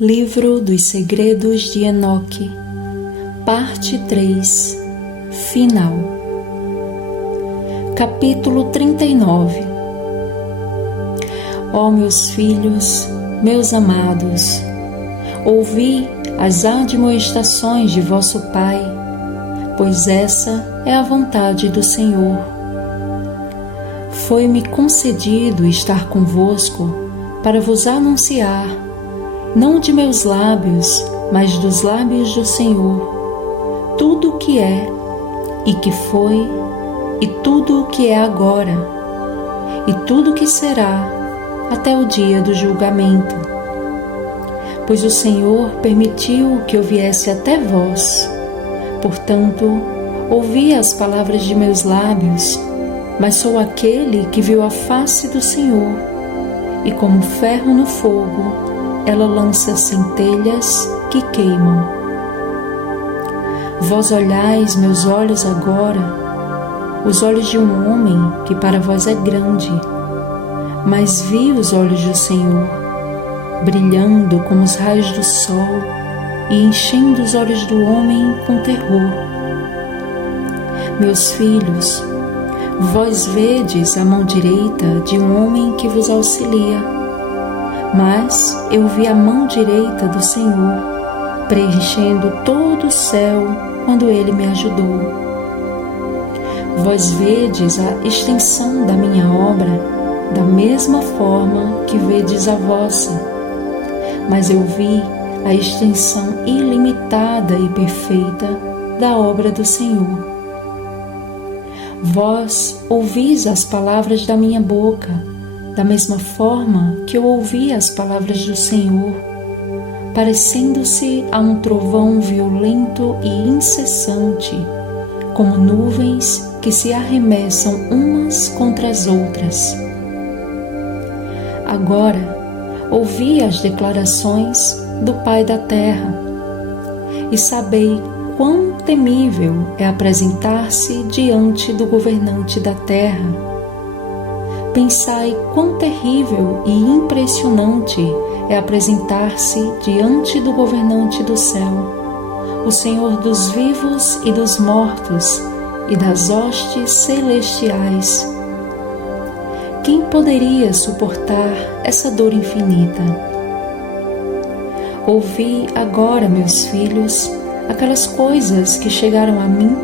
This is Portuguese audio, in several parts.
Livro dos Segredos de Enoque, Parte 3, Final. Capítulo 39. Ó meus filhos, meus amados, ouvi as admoestações de vosso Pai, pois essa é a vontade do Senhor. Foi-me concedido estar convosco para vos anunciar, não de meus lábios, mas dos lábios do Senhor, tudo o que é, e que foi, e tudo o que é agora, e tudo o que será, até o dia do julgamento. Pois o Senhor permitiu que eu viesse até vós. Portanto, ouvi as palavras de meus lábios, mas sou aquele que viu a face do Senhor, e como ferro no fogo, ela lança centelhas que queimam. Vós olhais meus olhos agora, os olhos de um homem que para vós é grande, mas vi os olhos do Senhor, brilhando como os raios do sol e enchendo os olhos do homem com terror. Meus filhos, vós vedes a mão direita de um homem que vos auxilia, mas eu vi a mão direita do Senhor, preenchendo todo o céu quando Ele me ajudou. Vós vedes a extensão da minha obra, da mesma forma que vedes a vossa, mas eu vi a extensão ilimitada e perfeita da obra do Senhor. Vós ouvis as palavras da minha boca, da mesma forma que eu ouvi as palavras do Senhor, parecendo-se a um trovão violento e incessante, como nuvens que se arremessam umas contra as outras. Agora, ouvi as declarações do Pai da terra, e sabei quão temível é apresentar-se diante do governante da terra. Pensai quão terrível e impressionante é apresentar-se diante do governante do céu, o Senhor dos vivos e dos mortos e das hostes celestiais. Quem poderia suportar essa dor infinita? Ouvi agora, meus filhos, aquelas coisas que chegaram a mim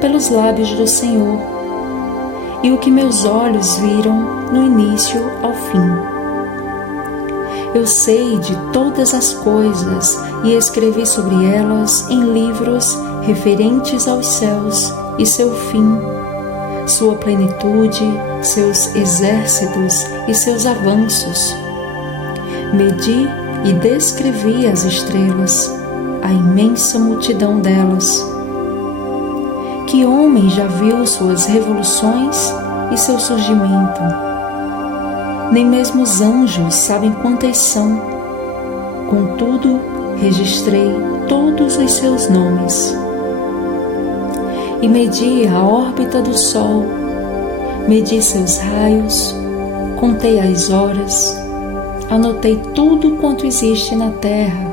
pelos lábios do Senhor, e o que meus olhos viram no início ao fim. Eu sei de todas as coisas e escrevi sobre elas em livros referentes aos céus e seu fim, sua plenitude, seus exércitos e seus avanços. Medi e descrevi as estrelas, a imensa multidão delas. Que homem já viu suas revoluções e seu surgimento? Nem mesmo os anjos sabem quantas são. Contudo, registrei todos os seus nomes. E medi a órbita do Sol, medi seus raios, contei as horas, anotei tudo quanto existe na terra,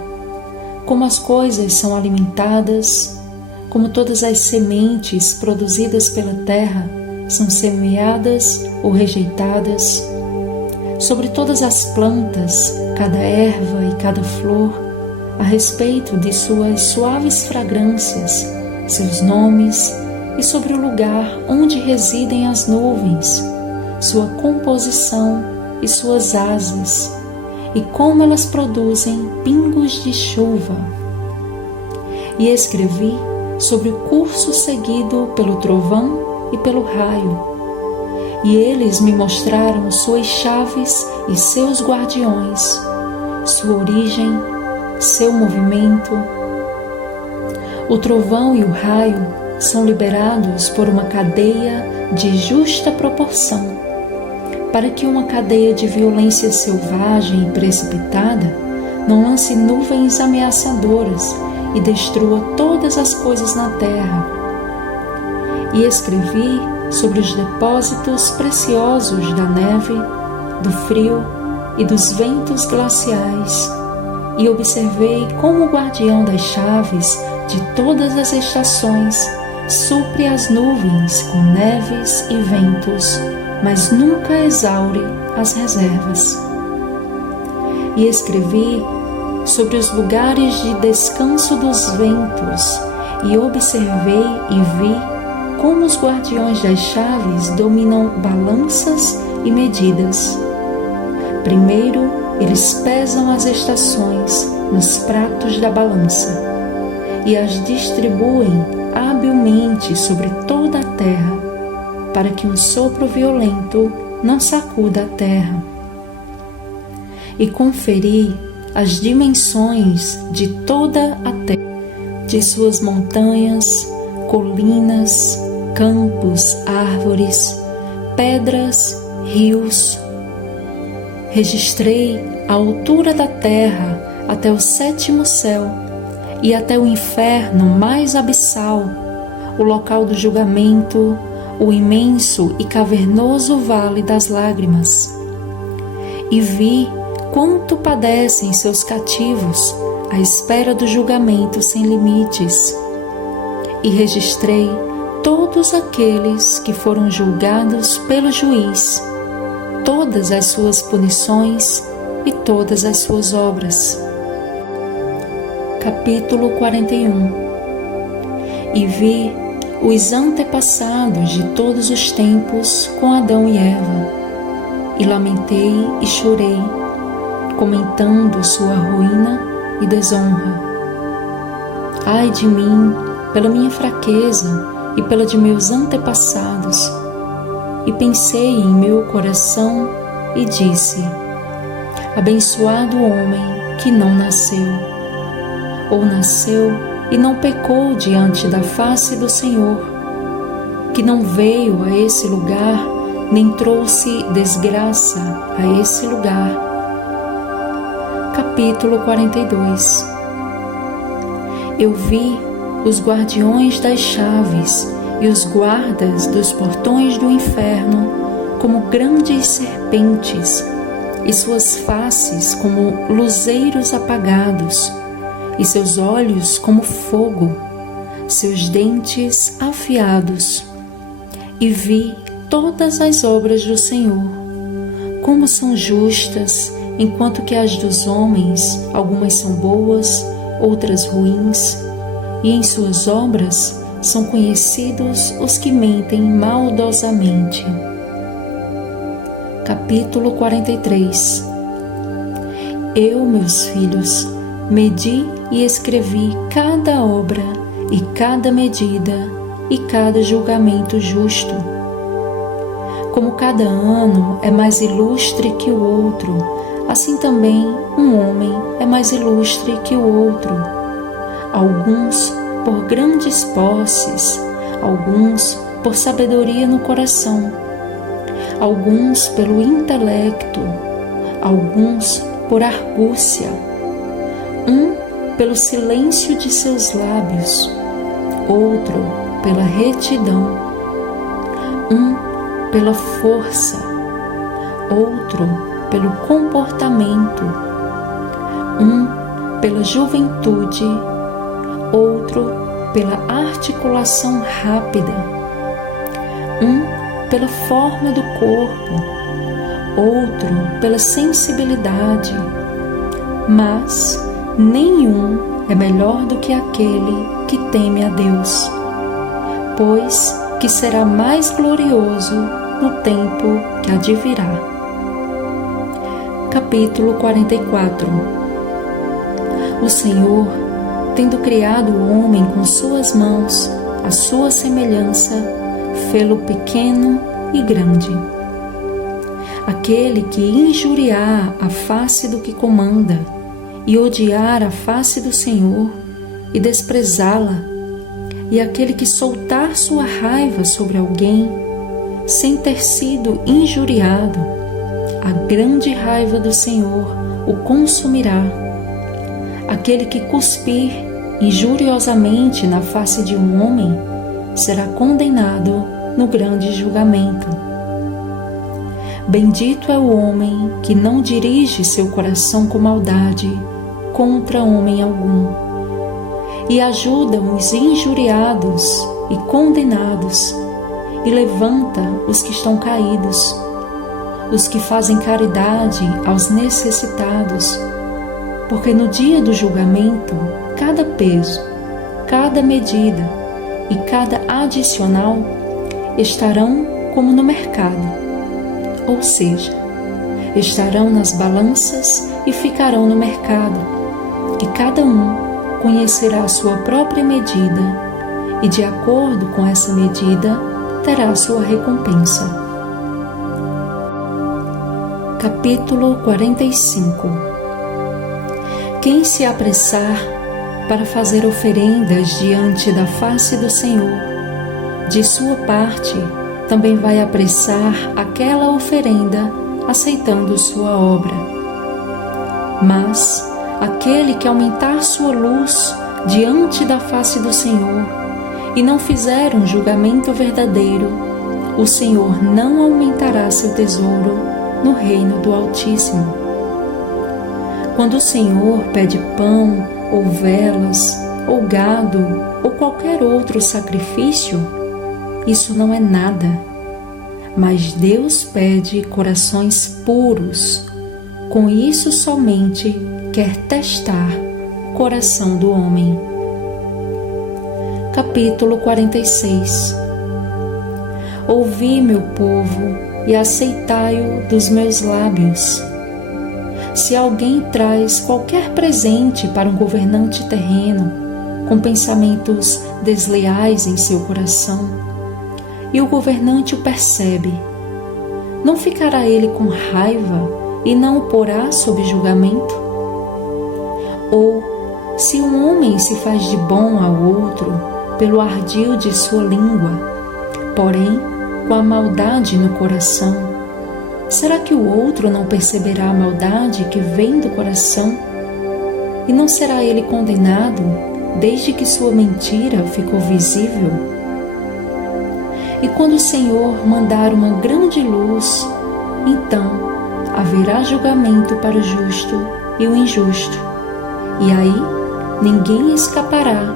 como as coisas são alimentadas, como todas as sementes produzidas pela terra são semeadas ou rejeitadas, sobre todas as plantas, cada erva e cada flor, a respeito de suas suaves fragrâncias, seus nomes e sobre o lugar onde residem as nuvens, sua composição e suas asas, e como elas produzem pingos de chuva. E escrevi sobre o curso seguido pelo trovão e pelo raio, e eles me mostraram suas chaves e seus guardiões, sua origem, seu movimento. O trovão e o raio são liberados por uma cadeia de justa proporção, para que uma cadeia de violência selvagem e precipitada não lance nuvens ameaçadoras e destrua todas as coisas na terra. E escrevi sobre os depósitos preciosos da neve, do frio e dos ventos glaciais, e observei como o guardião das chaves de todas as estações supre as nuvens com neves e ventos, mas nunca exaure as reservas. E escrevi sobre os lugares de descanso dos ventos, e observei e vi como os guardiões das chaves dominam balanças e medidas. Primeiro, eles pesam as estações nos pratos da balança e as distribuem habilmente sobre toda a terra, para que um sopro violento não sacuda a terra. E conferi as dimensões de toda a terra, de suas montanhas, colinas, campos, árvores, pedras, rios. Registrei a altura da terra até o 7º céu e até o inferno mais abissal, o local do julgamento, o imenso e cavernoso vale das lágrimas. E vi quanto padecem seus cativos à espera do julgamento sem limites. E registrei todos aqueles que foram julgados pelo juiz, todas as suas punições e todas as suas obras. Capítulo 41. E vi os antepassados de todos os tempos com Adão e Eva, e lamentei e chorei, comentando sua ruína e desonra. Ai de mim, pela minha fraqueza e pela de meus antepassados. E pensei em meu coração e disse: abençoado o homem que não nasceu, ou nasceu e não pecou diante da face do Senhor, que não veio a esse lugar, nem trouxe desgraça a esse lugar. Capítulo 42. Eu vi os guardiões das chaves e os guardas dos portões do inferno como grandes serpentes, e suas faces como luzeiros apagados, e seus olhos como fogo, seus dentes afiados. E vi todas as obras do Senhor, como são justas, enquanto que as dos homens, algumas são boas, outras ruins, e em suas obras são conhecidos os que mentem maldosamente. Capítulo 43. Eu, meus filhos, medi e escrevi cada obra e cada medida e cada julgamento justo. Como cada ano é mais ilustre que o outro, assim também um homem é mais ilustre que o outro. Alguns por grandes posses, alguns por sabedoria no coração, alguns pelo intelecto, alguns por argúcia, um pelo silêncio de seus lábios, outro pela retidão, um pela força, outro pelo comportamento, um pela juventude, outro pela articulação rápida, um pela forma do corpo, outro pela sensibilidade, mas nenhum é melhor do que aquele que teme a Deus, pois que será mais glorioso no tempo que há de virá. Capítulo 44. O Senhor, tendo criado o homem com suas mãos, à sua semelhança, fê-lo pequeno e grande. Aquele que injuriar a face do que comanda, e odiar a face do Senhor, e desprezá-la, e aquele que soltar sua raiva sobre alguém, sem ter sido injuriado, a grande raiva do Senhor o consumirá. Aquele que cuspir injuriosamente na face de um homem será condenado no grande julgamento. Bendito é o homem que não dirige seu coração com maldade, contra homem algum, e ajudam os injuriados e condenados, e levanta os que estão caídos, os que fazem caridade aos necessitados, porque no dia do julgamento, cada peso, cada medida e cada adicional estarão como no mercado, ou seja, estarão nas balanças e ficarão no mercado, e cada um conhecerá a sua própria medida, e de acordo com essa medida terá a sua recompensa. Capítulo 45. Quem se apressar para fazer oferendas diante da face do Senhor, de sua parte também vai apressar aquela oferenda, aceitando sua obra. Mas aquele que aumentar sua luz diante da face do Senhor e não fizer um julgamento verdadeiro, o Senhor não aumentará seu tesouro no reino do Altíssimo. Quando o Senhor pede pão, ou velas, ou gado, ou qualquer outro sacrifício, isso não é nada. Mas Deus pede corações puros. Com isso somente quer testar o coração do homem. Capítulo 46. Ouvi, meu povo, e aceitai-o dos meus lábios. Se alguém traz qualquer presente para um governante terreno, com pensamentos desleais em seu coração, e o governante o percebe, não ficará ele com raiva e não o porá sob julgamento? Ou, se um homem se faz de bom ao outro pelo ardil de sua língua, porém com a maldade no coração, será que o outro não perceberá a maldade que vem do coração? E não será ele condenado desde que sua mentira ficou visível? E quando o Senhor mandar uma grande luz, então haverá julgamento para o justo e o injusto, e aí ninguém escapará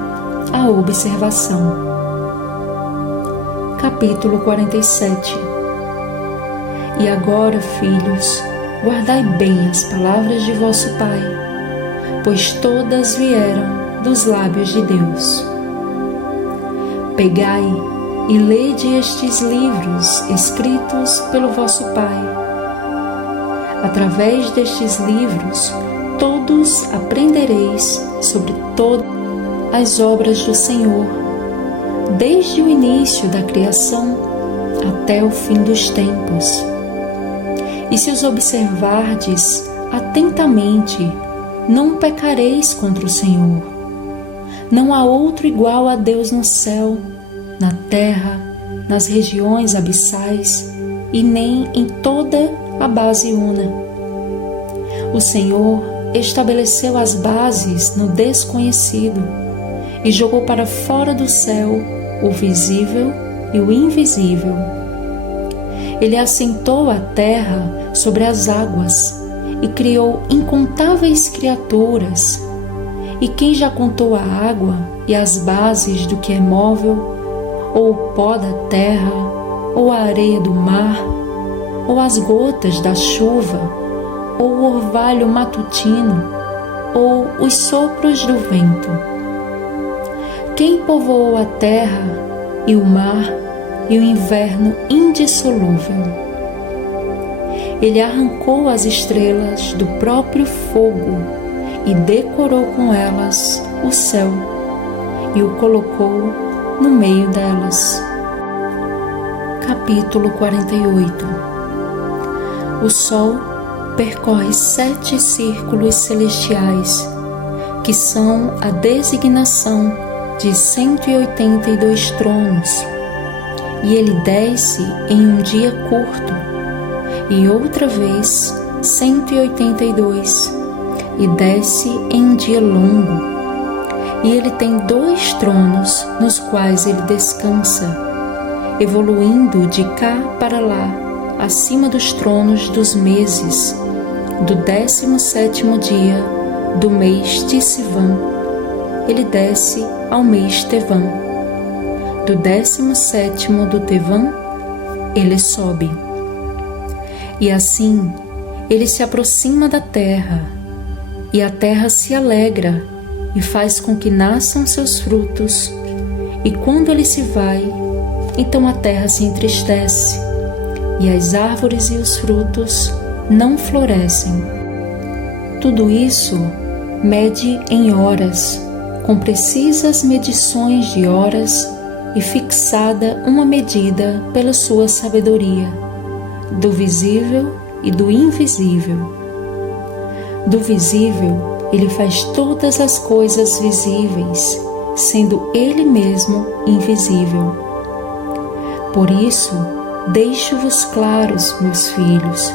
à observação. Capítulo 47. E agora, filhos, guardai bem as palavras de vosso Pai, pois todas vieram dos lábios de Deus. Pegai e lede estes livros escritos pelo vosso Pai. Através destes livros, todos aprendereis sobre todas as obras do Senhor, desde o início da criação até o fim dos tempos. E se os observardes atentamente, não pecareis contra o Senhor. Não há outro igual a Deus no céu, na terra, nas regiões abissais e nem em toda a base una. O Senhor estabeleceu as bases no desconhecido e jogou para fora do céu o visível e o invisível. Ele assentou a terra sobre as águas e criou incontáveis criaturas. E quem já contou a água e as bases do que é móvel, ou o pó da terra, ou a areia do mar, ou as gotas da chuva, ou o orvalho matutino, ou os sopros do vento? Quem povoou a terra e o mar e o inverno indissolúvel? Ele arrancou as estrelas do próprio fogo e decorou com elas o céu e o colocou no meio delas. Capítulo 48. O Sol percorre 7 círculos celestiais, que são a designação de 182 tronos, e ele desce em um dia curto, e outra vez 182, e desce em um dia longo. E ele tem 2 tronos nos quais ele descansa, evoluindo de cá para lá, acima dos tronos dos meses, do 17º dia, do mês Tisivã, ele desce ao mês Tevã. Do 17º do Tevã, ele sobe. E assim, ele se aproxima da terra, e a terra se alegra e faz com que nasçam seus frutos. E quando ele se vai, então a terra se entristece, e as árvores e os frutos não florescem. Tudo isso mede em horas, com precisas medições de horas, e fixada uma medida pela sua sabedoria, do visível e do invisível. Do visível, ele faz todas as coisas visíveis, sendo ele mesmo invisível. Por isso, deixo-vos claros, meus filhos,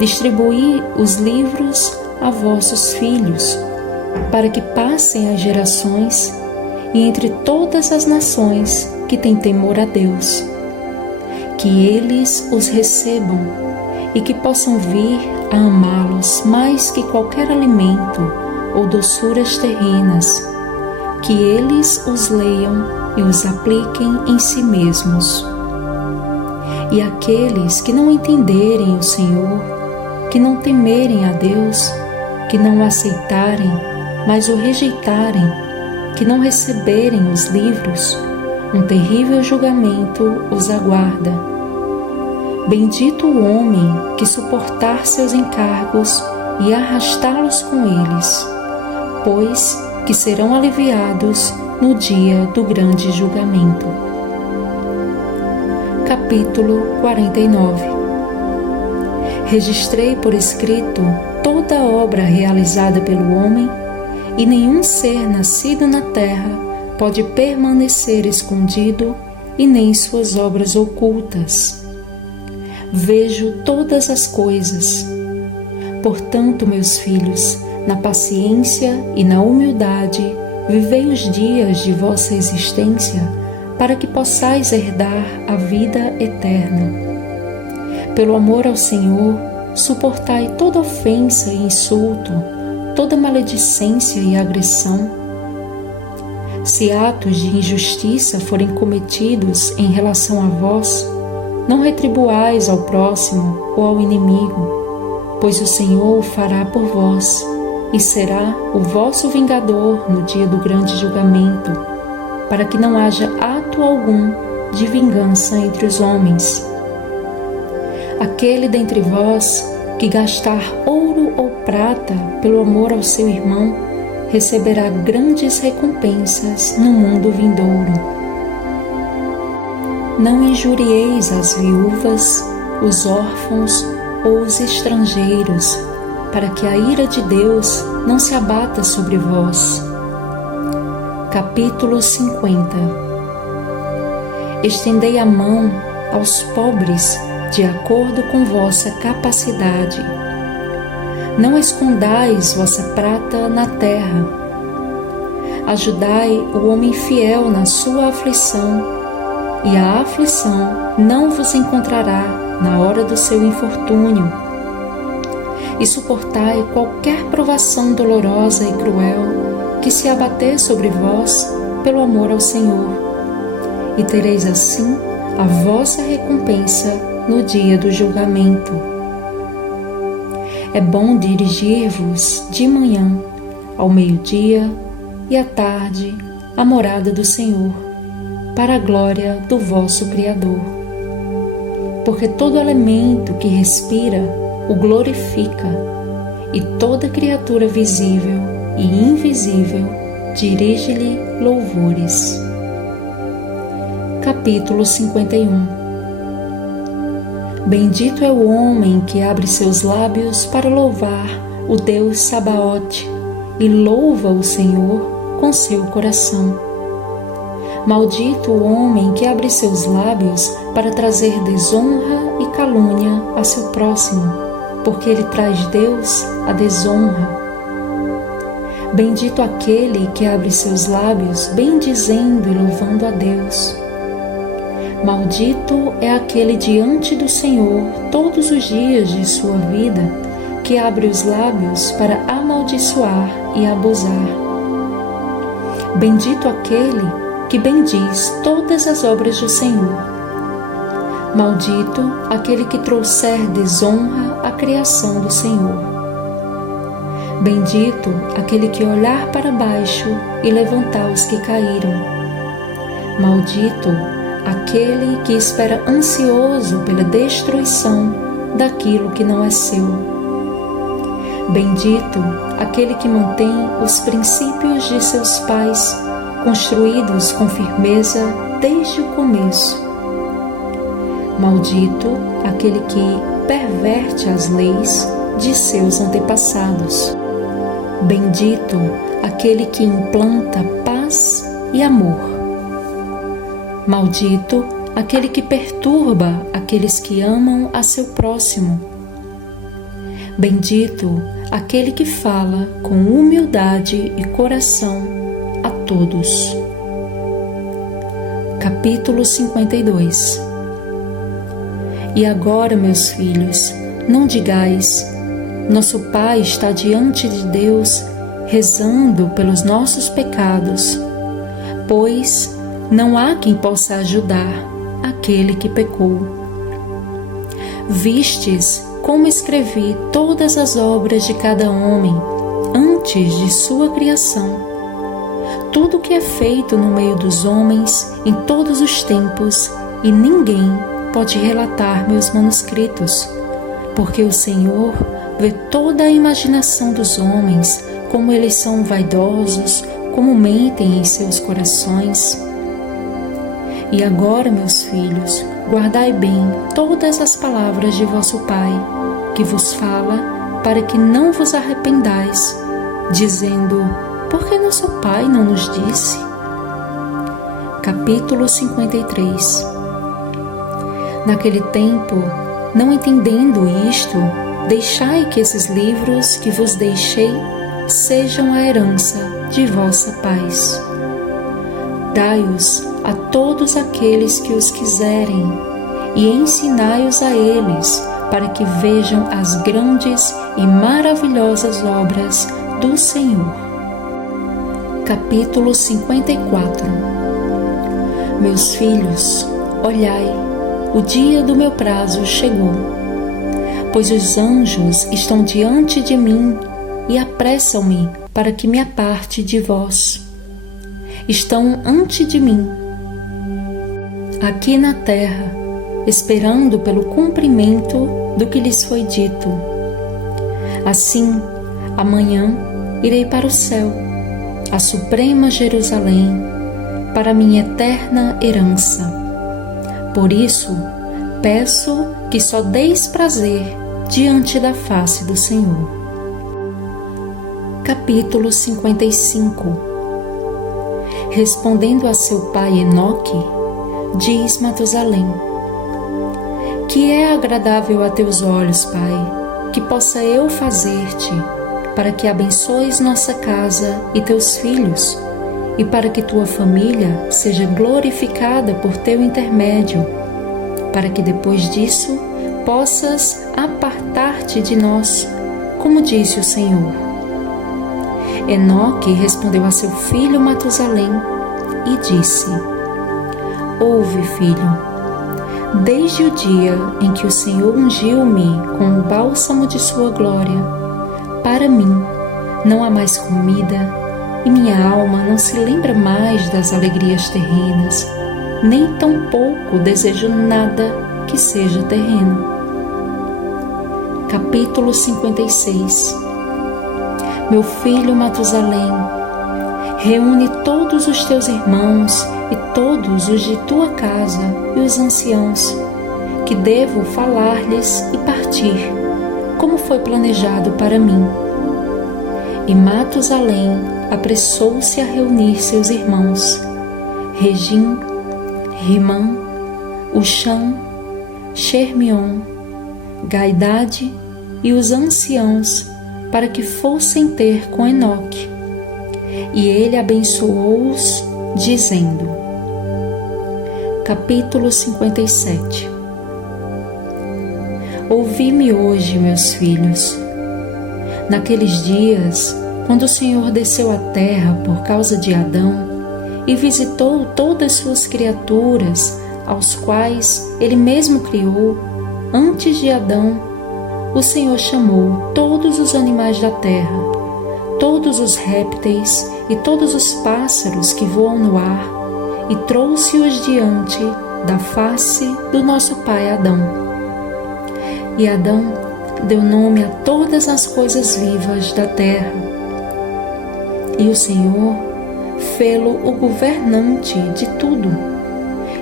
distribuí os livros a vossos filhos, para que passem as gerações e entre todas as nações que têm temor a Deus, que eles os recebam e que possam vir a amá-los mais que qualquer alimento ou doçuras terrenas, que eles os leiam e os apliquem em si mesmos. E aqueles que não entenderem o Senhor, que não temerem a Deus, que não o aceitarem, mas o rejeitarem, que não receberem os livros, um terrível julgamento os aguarda. Bendito o homem que suportar seus encargos e arrastá-los com eles, pois que serão aliviados no dia do grande julgamento. Capítulo 49. Registrei por escrito toda a obra realizada pelo homem, e nenhum ser nascido na terra pode permanecer escondido, e nem suas obras ocultas. Vejo todas as coisas. Portanto, meus filhos, na paciência e na humildade, vivei os dias de vossa existência, para que possais herdar a vida eterna. Pelo amor ao Senhor, suportai toda ofensa e insulto, toda maledicência e agressão. Se atos de injustiça forem cometidos em relação a vós, não retribuais ao próximo ou ao inimigo, pois o Senhor o fará por vós, e será o vosso vingador no dia do grande julgamento, para que não haja ato algum de vingança entre os homens. Aquele dentre vós que gastar ouro ou prata pelo amor ao seu irmão, receberá grandes recompensas no mundo vindouro. Não injurieis as viúvas, os órfãos ou os estrangeiros, para que a ira de Deus não se abata sobre vós. Capítulo 50. Estendei a mão aos pobres de acordo com vossa capacidade. Não escondais vossa prata na terra. Ajudai o homem fiel na sua aflição, e a aflição não vos encontrará na hora do seu infortúnio. E suportai qualquer provação dolorosa e cruel que se abater sobre vós pelo amor ao Senhor, e tereis assim a vossa recompensa no dia do julgamento. É bom dirigir-vos de manhã, ao meio-dia e à tarde à morada do Senhor, para a glória do vosso Criador. Porque todo elemento que respira o glorifica, e toda criatura visível e invisível dirige-lhe louvores. Capítulo 51. Bendito é o homem que abre seus lábios para louvar o Deus Sabaote e louva o Senhor com seu coração. Maldito o homem que abre seus lábios para trazer desonra e calúnia a seu próximo, porque ele traz Deus a desonra. Bendito aquele que abre seus lábios bendizendo e louvando a Deus. Maldito é aquele diante do Senhor todos os dias de sua vida, que abre os lábios para amaldiçoar e abusar. Bendito aquele que bendiz todas as obras do Senhor. Maldito aquele que trouxer desonra à criação do Senhor. Bendito aquele que olhar para baixo e levantar os que caíram. Maldito aquele que espera ansioso pela destruição daquilo que não é seu. Bendito aquele que mantém os princípios de seus pais, construídos com firmeza desde o começo. Maldito aquele que perverte as leis de seus antepassados. Bendito aquele que implanta paz e amor. Maldito aquele que perturba aqueles que amam a seu próximo. Bendito aquele que fala com humildade e coração a todos. Capítulo 52. E agora, meus filhos, não digais: nosso Pai está diante de Deus, rezando pelos nossos pecados, pois não há quem possa ajudar aquele que pecou. Vistes como escrevi todas as obras de cada homem antes de sua criação. Tudo que é feito no meio dos homens em todos os tempos, e ninguém pode relatar meus manuscritos, porque o Senhor vê toda a imaginação dos homens, como eles são vaidosos, como mentem em seus corações. E agora, meus filhos, guardai bem todas as palavras de vosso Pai, que vos fala, para que não vos arrependais, dizendo: por que nosso Pai não nos disse? Capítulo 53. Naquele tempo, não entendendo isto, deixai que esses livros que vos deixei sejam a herança de vossa paz. Dai-os a todos aqueles que os quiserem, e ensinai-os a eles, para que vejam as grandes e maravilhosas obras do Senhor. Capítulo 54. Meus filhos, olhai, o dia do meu prazo chegou, pois os anjos estão diante de mim e apressam-me para que me aparte de vós. Estão ante de mim, aqui na terra, esperando pelo cumprimento do que lhes foi dito. Assim, amanhã irei para o céu, a suprema Jerusalém, para minha eterna herança. Por isso, peço que só deis prazer diante da face do Senhor. Capítulo 55. Respondendo a seu pai Enoque, diz Matusalém: que é agradável a teus olhos, Pai, que possa eu fazer-te, para que abençoes nossa casa e teus filhos, e para que tua família seja glorificada por teu intermédio, para que depois disso possas apartar-te de nós, como disse o Senhor. Enoque respondeu a seu filho Matusalém e disse: ouve, filho, desde o dia em que o Senhor ungiu-me com o bálsamo de sua glória, para mim não há mais comida, e minha alma não se lembra mais das alegrias terrenas, nem tampouco desejo nada que seja terreno. Capítulo 56. Meu filho Matusalém, reúne todos os teus irmãos e todos os de tua casa e os anciãos, que devo falar-lhes e partir, como foi planejado para mim. E Matusalém apressou-se a reunir seus irmãos, Regim, Rimã, Uxã, Xermion, Gaidade e os anciãos, para que fossem ter com Enoque. E ele abençoou-os, dizendo: Capítulo 57. Ouvi-me hoje, meus filhos. Naqueles dias, Quando o Senhor desceu à terra por causa de Adão e visitou todas suas criaturas, aos quais Ele mesmo criou, antes de Adão, o Senhor chamou todos os animais da terra, todos os répteis e todos os pássaros que voam no ar, e trouxe-os diante da face do nosso pai Adão. E Adão deu nome a todas as coisas vivas da terra. E o Senhor fê-lo o governante de tudo,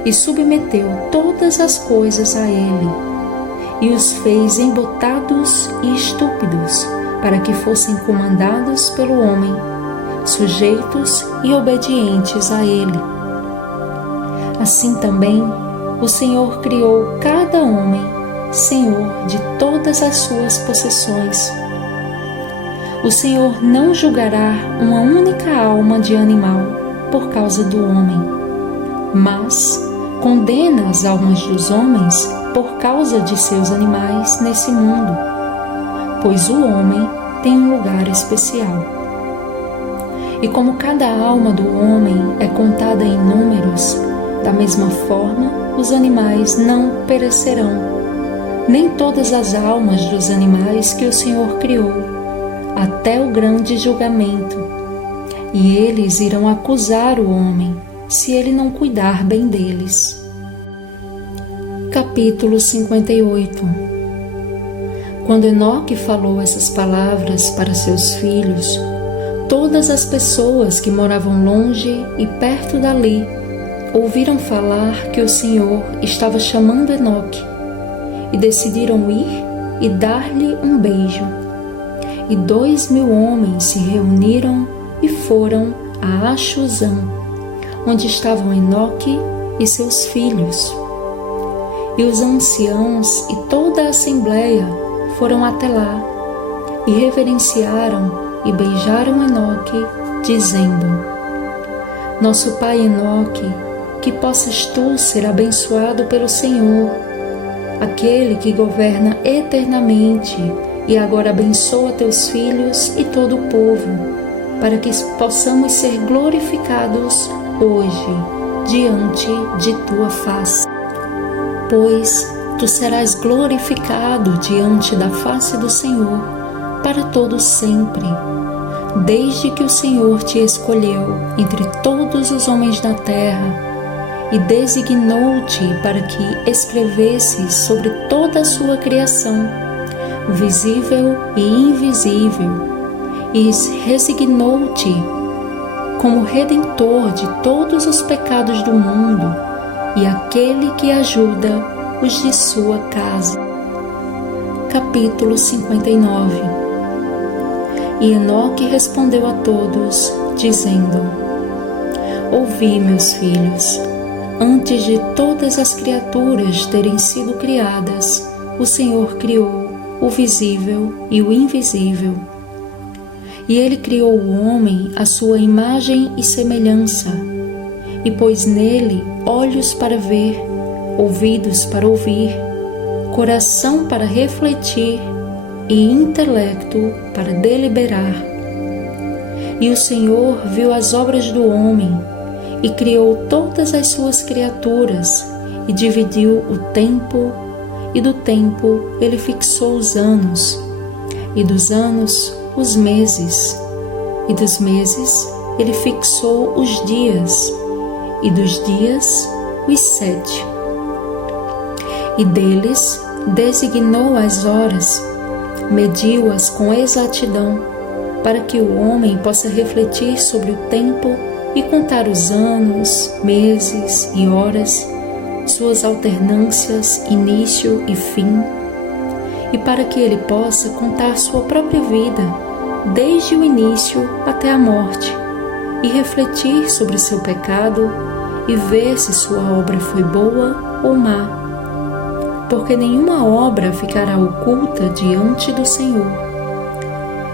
e submeteu todas as coisas a ele, e os fez embotados e estúpidos, para que fossem comandados pelo homem, sujeitos e obedientes a ele. Assim também o Senhor criou cada homem senhor de todas as suas possessões. O Senhor não julgará uma única alma de animal por causa do homem, mas condena as almas dos homens por causa de seus animais nesse mundo, pois o homem tem um lugar especial. E como cada alma do homem é contada em números, da mesma forma os animais não perecerão, nem todas as almas dos animais que o Senhor criou, até o grande julgamento. E eles irão acusar o homem, se ele não cuidar bem deles. Capítulo 58. Quando Enoque falou essas palavras para seus filhos, todas as pessoas que moravam longe e perto dali ouviram falar que o Senhor estava chamando Enoque, e decidiram ir e dar-lhe um beijo. E 2.000 homens se reuniram e foram a Achuzã, onde estavam Enoque e seus filhos. E os anciãos e toda a assembleia foram até lá, e reverenciaram e beijaram Enoque, dizendo: Nosso pai Enoque, que possas tu ser abençoado pelo Senhor, aquele que governa eternamente, e agora abençoa teus filhos e todo o povo, para que possamos ser glorificados hoje diante de tua face. Pois tu serás glorificado diante da face do Senhor para todo sempre, desde que o Senhor te escolheu entre todos os homens da terra e designou-te para que escrevesses sobre toda a sua criação, visível e invisível, e resignou-te como Redentor de todos os pecados do mundo e aquele que ajuda os de sua casa. Capítulo 59. E Enoque respondeu a todos, dizendo: Ouvi, meus filhos, antes de todas as criaturas terem sido criadas, o Senhor criou o visível e o invisível. E Ele criou o homem à sua imagem e semelhança, e pôs nele olhos para ver, ouvidos para ouvir, coração para refletir e intelecto para deliberar. E o Senhor viu as obras do homem, e criou todas as suas criaturas, e dividiu o tempo, e do tempo ele fixou os anos, e dos anos os meses, e dos meses ele fixou os dias, e dos dias os 7. E deles designou as horas, mediu-as com exatidão, para que o homem possa refletir sobre o tempo e contar os anos, meses e horas, suas alternâncias, início e fim, e para que ele possa contar sua própria vida, desde o início até a morte, e refletir sobre seu pecado e ver se sua obra foi boa ou má, porque nenhuma obra ficará oculta diante do Senhor.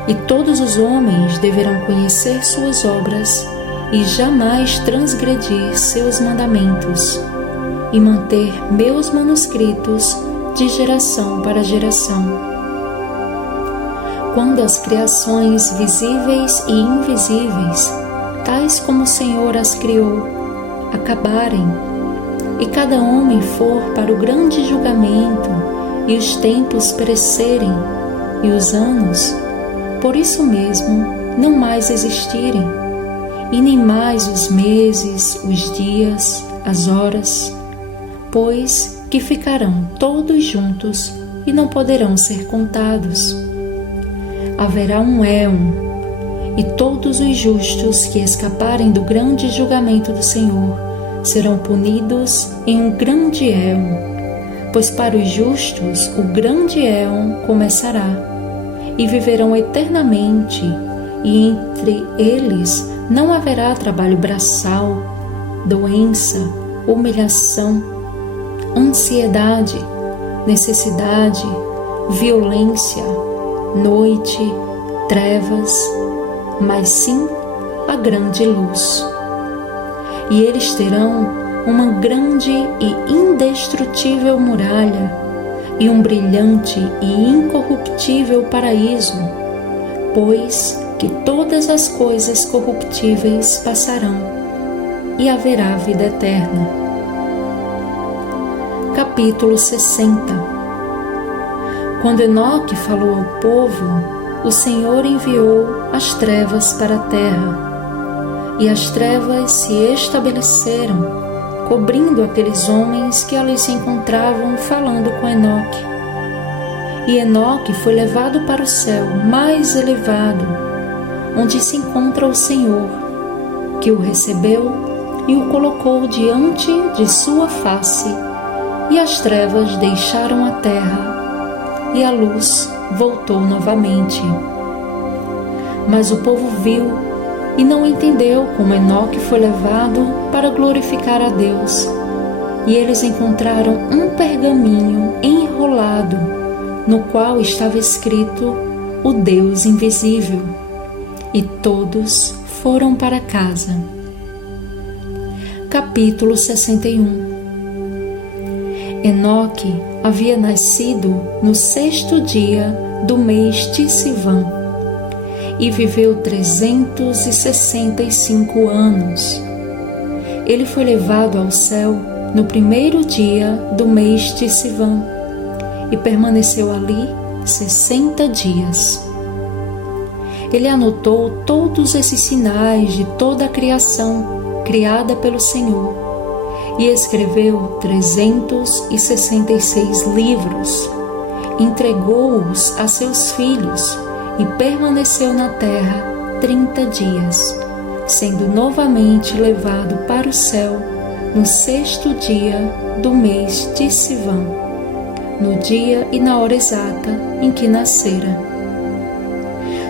E todos os homens deverão conhecer suas obras e jamais transgredir seus mandamentos, e manter meus manuscritos de geração para geração. Quando as criações visíveis e invisíveis, tais como o Senhor as criou, acabarem, e cada homem for para o grande julgamento, e os tempos perecerem, e os anos, por isso mesmo, não mais existirem, e nem mais os meses, os dias, as horas, pois que ficarão todos juntos e não poderão ser contados. Haverá um éon, e todos os justos que escaparem do grande julgamento do Senhor serão punidos em um grande éon, pois para os justos o grande éon começará, e viverão eternamente, e entre eles não haverá trabalho braçal, doença, humilhação, ansiedade, necessidade, violência, noite, trevas, mas sim a grande luz. E eles terão uma grande e indestrutível muralha e um brilhante e incorruptível paraíso, pois que todas as coisas corruptíveis passarão e haverá vida eterna. Capítulo 60. Quando Enoque falou ao povo, o Senhor enviou as trevas para a terra, e as trevas se estabeleceram, cobrindo aqueles homens que ali se encontravam falando com Enoque. E Enoque foi levado para o céu mais elevado, onde se encontra o Senhor, que o recebeu e o colocou diante de sua face, e as trevas deixaram a terra, e a luz voltou novamente. Mas o povo viu e não entendeu como Enoque foi levado para glorificar a Deus. E eles encontraram um pergaminho enrolado, no qual estava escrito o Deus invisível. E todos foram para casa. Capítulo 61. Enoque havia nascido no 6º dia do mês Tisivã e viveu 365 anos. Ele foi levado ao céu no 1º dia do mês Tisivã e permaneceu ali 60 dias. Ele anotou todos esses sinais de toda a criação criada pelo Senhor e escreveu 366 livros, entregou-os a seus filhos e permaneceu na terra 30 dias, sendo novamente levado para o céu no 6º dia do mês Tisivã, no dia e na hora exata em que nascera.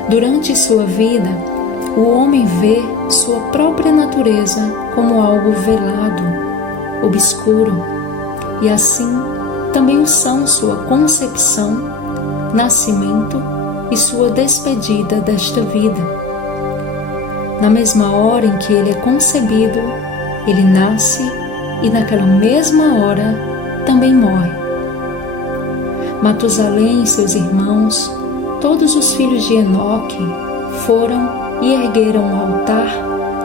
Durante sua vida, o homem vê sua própria natureza como algo velado, obscuro, e assim também o são sua concepção, nascimento e sua despedida desta vida. Na mesma hora em que ele é concebido, ele nasce e naquela mesma hora também morre. Matusalém e seus irmãos, todos os filhos de Enoque, foram e ergueram um altar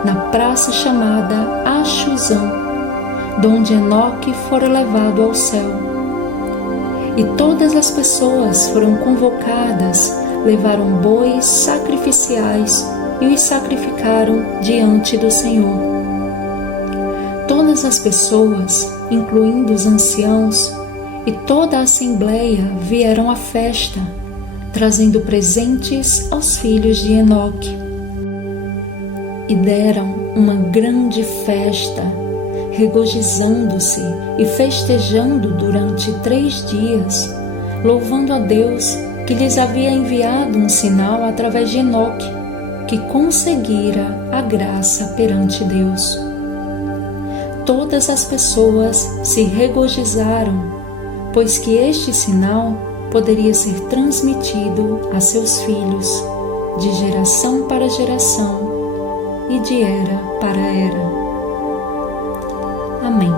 na praça chamada Axuzã, donde Enoque fora levado ao céu. E todas as pessoas foram convocadas, levaram bois sacrificiais e os sacrificaram diante do Senhor. Todas as pessoas, incluindo os anciãos, e toda a assembleia vieram à festa, trazendo presentes aos filhos de Enoque. E deram uma grande festa, regozijando-se e festejando durante 3 dias, louvando a Deus que lhes havia enviado um sinal através de Enoque, que conseguira a graça perante Deus. Todas as pessoas se regozijaram, pois que este sinal poderia ser transmitido a seus filhos, de geração para geração e de era para era. Amém.